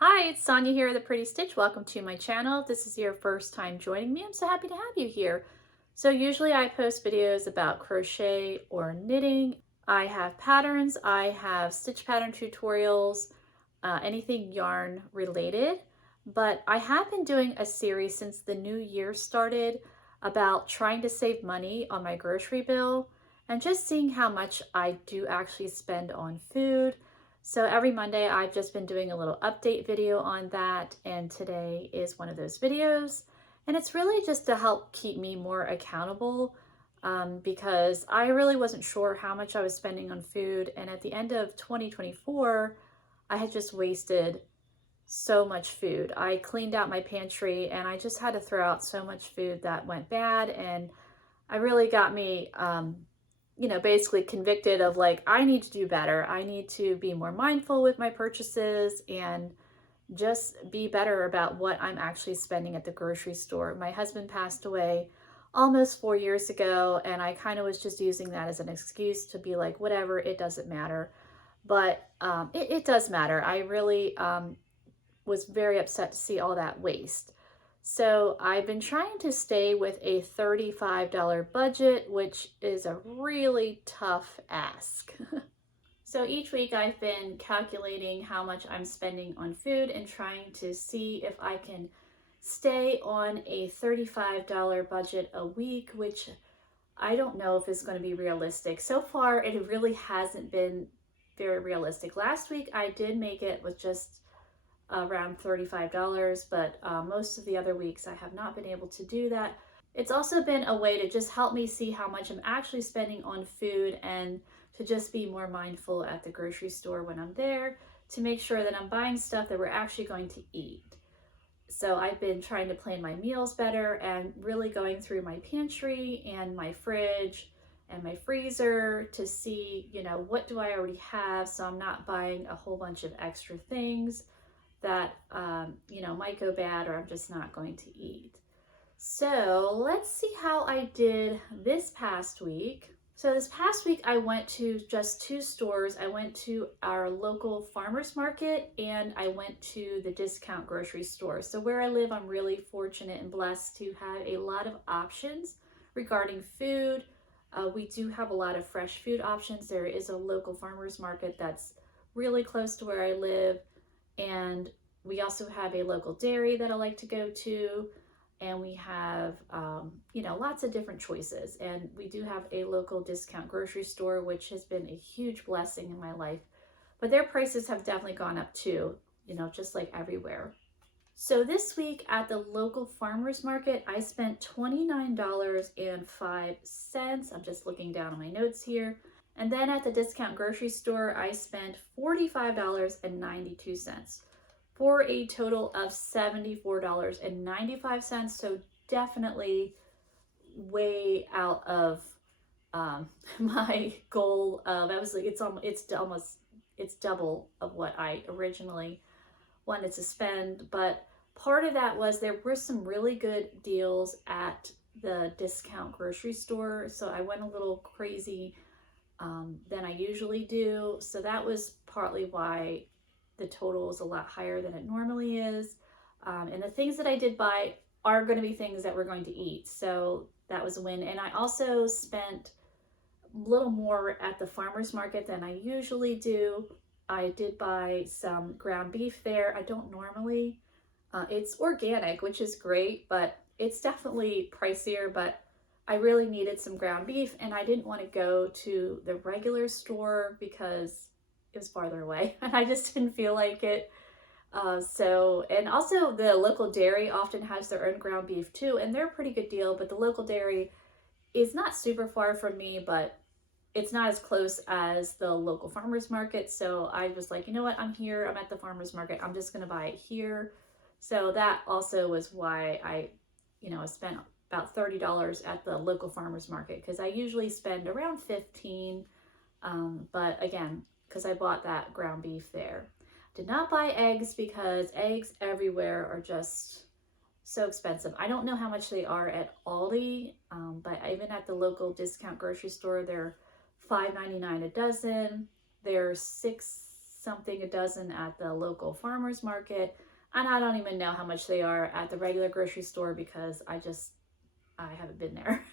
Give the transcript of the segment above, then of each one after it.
Hi, it's Sonia here, The Pretty Stitch. Welcome to my channel. If this is your first time joining me, I'm so happy to have you here. So usually I post videos about crochet or knitting. I have patterns, I have stitch pattern tutorials, anything yarn related. But I have been doing a series since the new year started about trying to save money on my grocery bill and just seeing how much I do actually spend on food. So every Monday I've just been doing a little update video on that, and today is one of those videos. And it's really just to help keep me more accountable because I really wasn't sure how much I was spending on food. And at the end of 2024, I had just wasted so much food. I cleaned out my pantry and I just had to throw out so much food that went bad. And I really got me basically convicted of like, I need to do better. I need to be more mindful with my purchases and just be better about what I'm actually spending at the grocery store. My husband passed away almost 4 years ago, and I kind of was just using that as an excuse to be like, whatever, it doesn't matter. But it does matter. I really was very upset to see all that waste. So I've been trying to stay with a $35 budget, which is a really tough ask. So each week I've been calculating how much I'm spending on food and trying to see if I can stay on a $35 budget a week, which I don't know if it's going to be realistic. So far, it really hasn't been very realistic. Last week I did make it with just around $35, but most of the other weeks I have not been able to do that. It's also been a way to just help me see how much I'm actually spending on food and to just be more mindful at the grocery store when I'm there to make sure that I'm buying stuff that we're actually going to eat. So I've been trying to plan my meals better and really going through my pantry and my fridge and my freezer to see, what do I already have so I'm not buying a whole bunch of extra things that might go bad or I'm just not going to eat. So let's see how I did this past week. So this past week I went to just two stores. I went to our local farmers market and I went to the discount grocery store. So where I live, I'm really fortunate and blessed to have a lot of options regarding food. We do have a lot of fresh food options. There is a local farmers market that's really close to where I live. And we also have a local dairy that I like to go to. And we have, lots of different choices. And we do have a local discount grocery store, which has been a huge blessing in my life. But their prices have definitely gone up too, just like everywhere. So this week at the local farmers market, I spent $29.05. I'm just looking down on my notes here. And then at the discount grocery store, I spent $45.92 for a total of $74.95. So definitely way out of my goal of, I was like, it's double of what I originally wanted to spend. But part of that was there were some really good deals at the discount grocery store. So I went a little crazy than I usually do. So that was partly why the total is a lot higher than it normally is. And the things that I did buy are going to be things that we're going to eat. So that was a win. And I also spent a little more at the farmer's market than I usually do. I did buy some ground beef there. I don't normally. It's organic, which is great, but it's definitely pricier. But I really needed some ground beef and I didn't want to go to the regular store because it was farther away and I just didn't feel like it. And also the local dairy often has their own ground beef too, and they're a pretty good deal, but the local dairy is not super far from me, but it's not as close as the local farmers market. So I was like, you know what, I'm here, I'm at the farmers market, I'm just going to buy it here. So that also was why I spent about $30 at the local farmers market because I usually spend around 15. But again, because I bought that ground beef there. Did not buy eggs because eggs everywhere are just so expensive. I don't know how much they are at Aldi, but even at the local discount grocery store, they're $5.99 a dozen. They're something a dozen at the local farmer's market. And I don't even know how much they are at the regular grocery store because I haven't been there.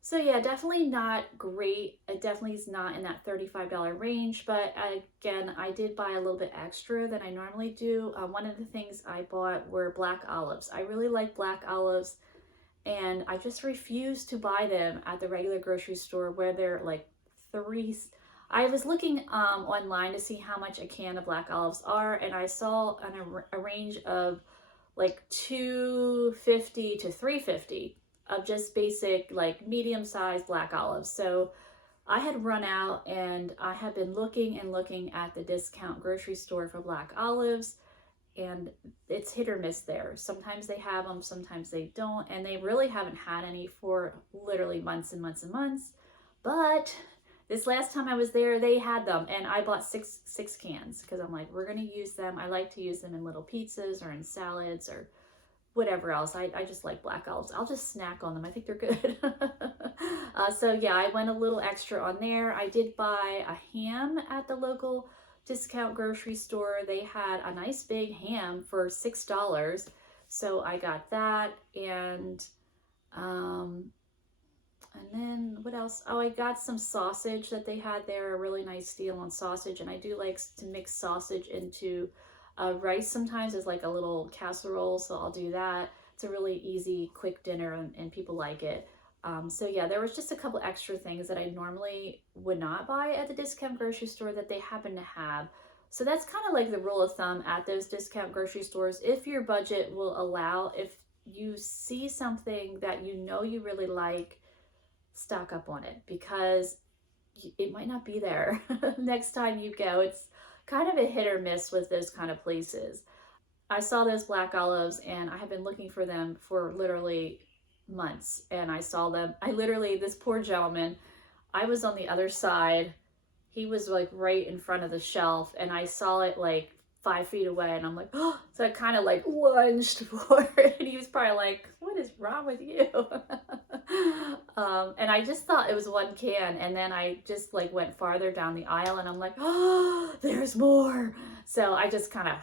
So yeah, definitely not great. It definitely is not in that $35 range, but again, I did buy a little bit extra than I normally do. One of the things I bought were black olives. I really like black olives, and I just refuse to buy them at the regular grocery store where they're like three. I was looking online to see how much a can of black olives are, and I saw a range of like $2.50 to $3.50 of just basic like medium-sized black olives. So I had run out, and I had been looking and looking at the discount grocery store for black olives, and it's hit or miss there. Sometimes they have them, sometimes they don't, and they really haven't had any for literally months and months and months. But this last time I was there, they had them, and I bought six cans because I'm like, we're gonna use them. I like to use them in little pizzas or in salads or whatever else. I just like black olives. I'll just snack on them. I think they're good. So yeah, I went a little extra on there. I did buy a ham at the local discount grocery store. They had a nice big ham for $6. So I got that, and then what else? Oh, I got some sausage that they had there, a really nice deal on sausage. And I do like to mix sausage into rice sometimes as like a little casserole, so I'll do that. It's a really easy, quick dinner, and people like it. So yeah, there was just a couple extra things that I normally would not buy at the discount grocery store that they happen to have. So that's kind of like the rule of thumb at those discount grocery stores. If your budget will allow, if you see something that you know you really like, stock up on it, because it might not be there next time you go. It's kind of a hit or miss with those kind of places. I saw those black olives, and I have been looking for them for literally months, and I saw them. This poor gentleman, I was on the other side. He was like right in front of the shelf, and I saw it like 5 feet away, and I'm like, oh, so I kind of like lunged for it, and he was probably like, what is wrong with you? And I just thought it was one can, and then I just like went farther down the aisle, and I'm like, oh, there's more. So I just kind of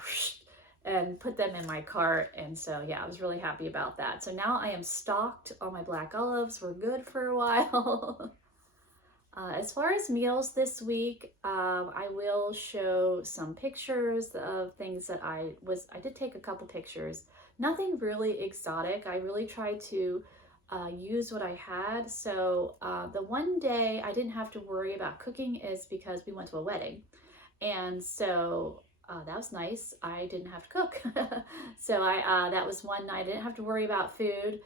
and put them in my cart, and so yeah, I was really happy about that. So now I am stocked on my black olives. We're good for a while. As far as meals this week, I will show some pictures of things that I did take a couple pictures. Nothing really exotic. I really tried to use what I had. So the one day I didn't have to worry about cooking is because we went to a wedding. And so that was nice. I didn't have to cook. So that was one night I didn't have to worry about food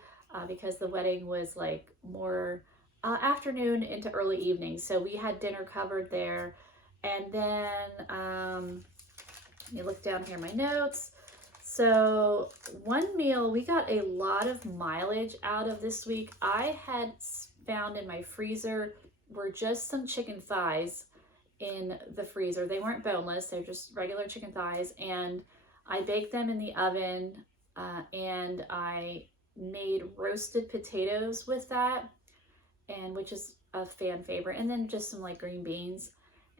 because the wedding was like more afternoon into early evening. So we had dinner covered there. And then, let me look down here, my notes. So one meal, we got a lot of mileage out of this week. I had found in my freezer were just some chicken thighs in the freezer. They weren't boneless, they're just regular chicken thighs. And I baked them in the oven, and I made roasted potatoes with that, and which is a fan favorite, and then just some like green beans,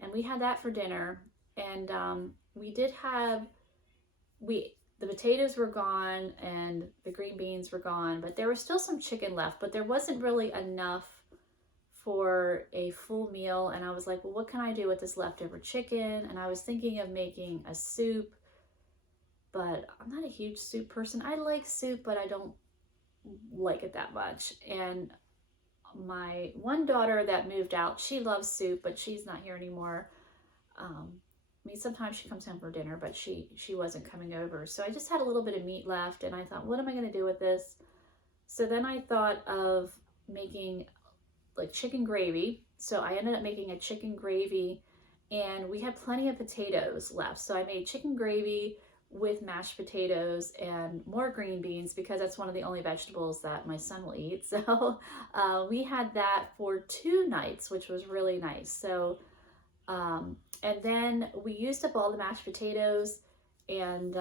and we had that for dinner. And we did have the potatoes were gone and the green beans were gone, but there was still some chicken left, but there wasn't really enough for a full meal. And I was like, well, what can I do with this leftover chicken? And I was thinking of making a soup, but I'm not a huge soup person. I like soup, but I don't like it that much. And my one daughter that moved out, she loves soup, but she's not here anymore. I mean, sometimes she comes home for dinner, but she wasn't coming over. So I just had a little bit of meat left, and I thought, what am I going to do with this? So then I thought of making like chicken gravy. So I ended up making a chicken gravy, and we had plenty of potatoes left. So I made chicken gravy with mashed potatoes and more green beans because that's one of the only vegetables that my son will eat. So we had that for 2 nights, which was really nice. So and then we used up all the mashed potatoes, and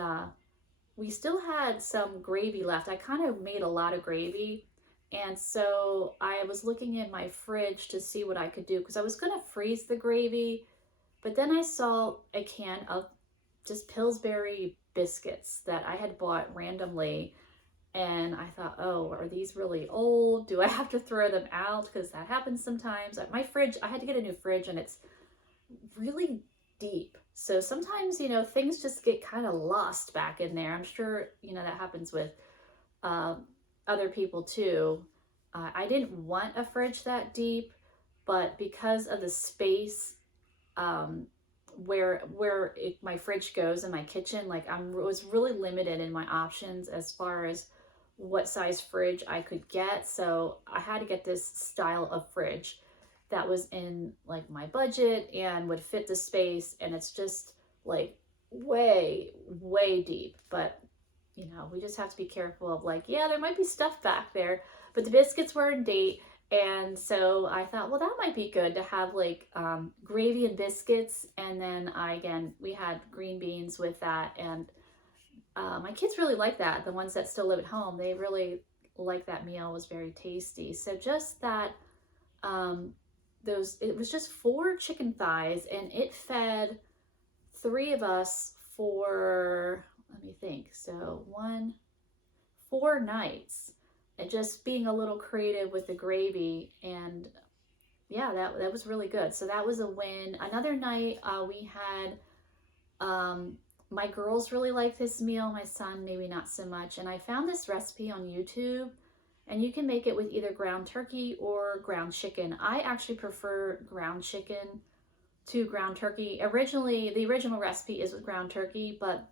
we still had some gravy left. I kind of made a lot of gravy, and so I was looking in my fridge to see what I could do, because I was going to freeze the gravy, But then I saw a can of just Pillsbury biscuits that I had bought randomly. And I thought, oh, are these really old? Do I have to throw them out? Because that happens sometimes. My fridge, I had to get a new fridge and it's really deep. So sometimes, you know, things just get kind of lost back in there. I'm sure, you know, that happens with uh, other people too. I didn't want a fridge that deep, but because of the space um, my fridge goes in my kitchen, like was really limited in my options as far as what size fridge I could get. So I had to get this style of fridge that was in like my budget and would fit the space. And it's just like way, way deep. But you know, we just have to be careful of like, yeah, there might be stuff back there, but the biscuits were in date. And so I thought, well, that might be good to have like gravy and biscuits. And then we had green beans with that. And my kids really like that. The ones that still live at home, they really like that meal. It was very tasty. So just that, it was just 4 chicken thighs and it fed 3 of us for, let me think. So 4 nights, and just being a little creative with the gravy. And yeah, that was really good. So that was a win. Another night we had, my girls really like this meal. My son, maybe not so much. And I found this recipe on YouTube, and you can make it with either ground turkey or ground chicken. I actually prefer ground chicken to ground turkey. The original recipe is with ground turkey, but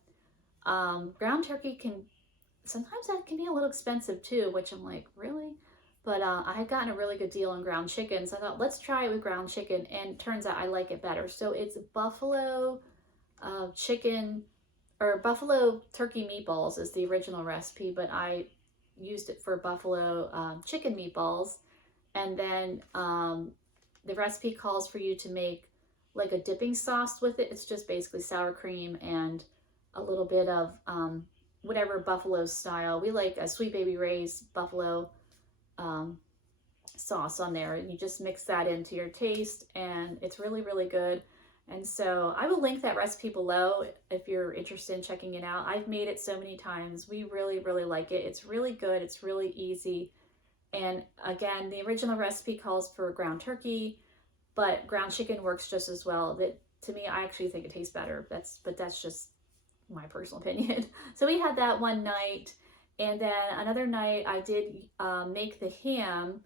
ground turkey sometimes that can be a little expensive too, which I'm like, really? But I had gotten a really good deal on ground chicken, so I thought, let's try it with ground chicken, and turns out I like it better. So it's buffalo chicken, or buffalo turkey meatballs is the original recipe, but I used it for buffalo chicken meatballs. And then the recipe calls for you to make like a dipping sauce with it. It's just basically sour cream and a little bit of whatever buffalo style. We like a Sweet Baby Ray's buffalo sauce on there, and you just mix that into your taste, and it's really, really good. And so I will link that recipe below if you're interested in checking it out. I've made it so many times. We really, really like it. It's really good. It's really easy. And again, the original recipe calls for ground turkey, but ground chicken works just as well. That, to me, I actually think it tastes better. But that's just my personal opinion. So we had that one night, and then another night I did make the ham,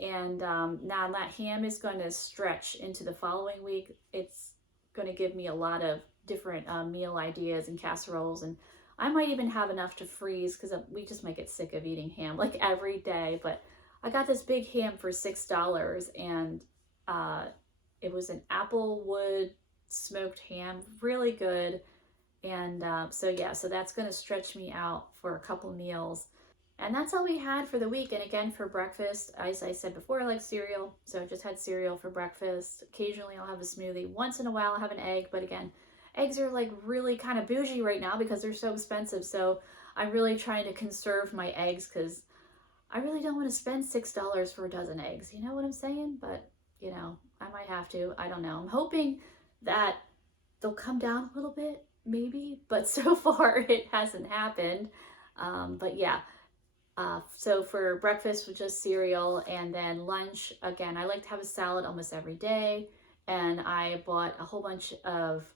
and now that ham is going to stretch into the following week. It's going to give me a lot of different meal ideas and casseroles, and I might even have enough to freeze because we just might get sick of eating ham like every day. But I got this big ham for $6, and it was an applewood smoked ham, really good. And so that's going to stretch me out for a couple meals. And that's all we had for the week. And again, for breakfast, as I said before, I like cereal. So I just had cereal for breakfast. Occasionally I'll have a smoothie. Once in a while I'll have an egg. But again, eggs are like really kind of bougie right now because they're so expensive. So I'm really trying to conserve my eggs because I really don't want to spend $6 for a dozen eggs. You know what I'm saying? But, you know, I might have to. I don't know. I'm hoping that they'll come down a little bit, maybe. But so far it hasn't happened. But yeah. So for breakfast was just cereal, and then lunch, again, I like to have a salad almost every day, and I bought a whole bunch of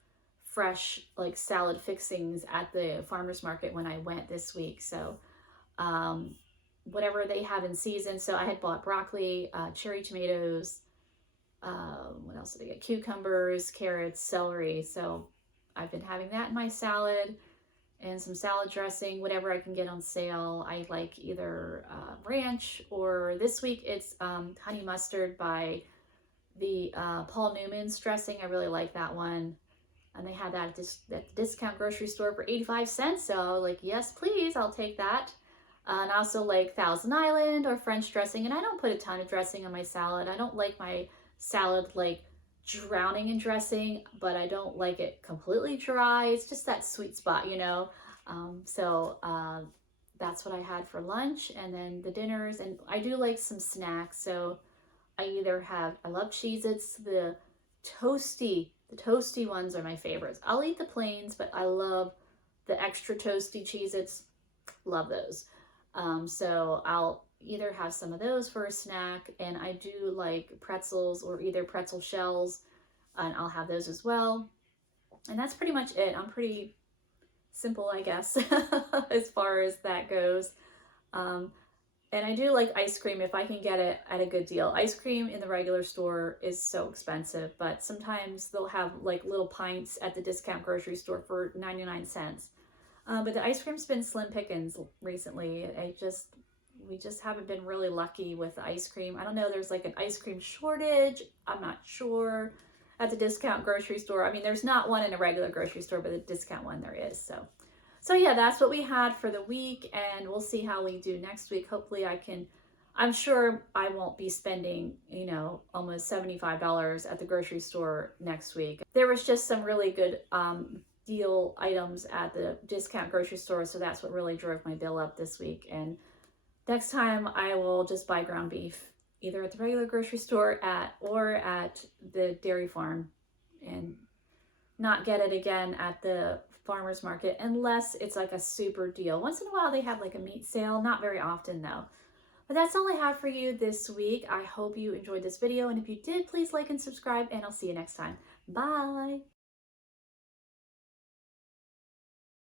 fresh like salad fixings at the farmer's market when I went this week. So whatever they have in season. So I had bought broccoli, cherry tomatoes, what else did I get? Cucumbers, carrots, celery. So I've been having that in my salad. And some salad dressing, whatever I can get on sale. I like either ranch, or this week it's honey mustard by the Paul Newman's dressing. I really like that one. And they had that at the discount grocery store for 85 cents. So I was like, yes, please, I'll take that. And I also like Thousand Island or French dressing. And I don't put a ton of dressing on my salad. I don't like my salad like drowning in dressing, but I don't like it completely dry. It's just that sweet spot, you know. That's what I had for lunch, and then the dinners. And I do like some snacks, so I love Cheez-Its, the The toasty ones are my favorites. I'll eat the plains, but I love the extra toasty Cheez-Its. Love those. So I'll either have some of those for a snack, and I do like pretzels or either pretzel shells, and I'll have those as well. And that's pretty much it. I'm pretty simple, I guess, as far as that goes. And I do like ice cream if I can get it at a good deal. Ice cream in the regular store is so expensive, but sometimes they'll have like little pints at the discount grocery store for 99 cents. But the ice cream's been slim pickings recently. We just haven't been really lucky with the ice cream. I don't know, there's like an ice cream shortage. I'm not sure at the discount grocery store. I mean, there's not one in a regular grocery store, but the discount one there is. So yeah, that's what we had for the week, and we'll see how we do next week. Hopefully I'm sure I won't be spending, you know, almost $75 at the grocery store next week. There was just some really good deal items at the discount grocery store, so that's what really drove my bill up this week. And next time I will just buy ground beef, either at the regular grocery store or at the dairy farm, and not get it again at the farmer's market unless it's like a super deal. Once in a while they have like a meat sale, not very often though. But that's all I have for you this week. I hope you enjoyed this video, and if you did, please like and subscribe, and I'll see you next time. Bye!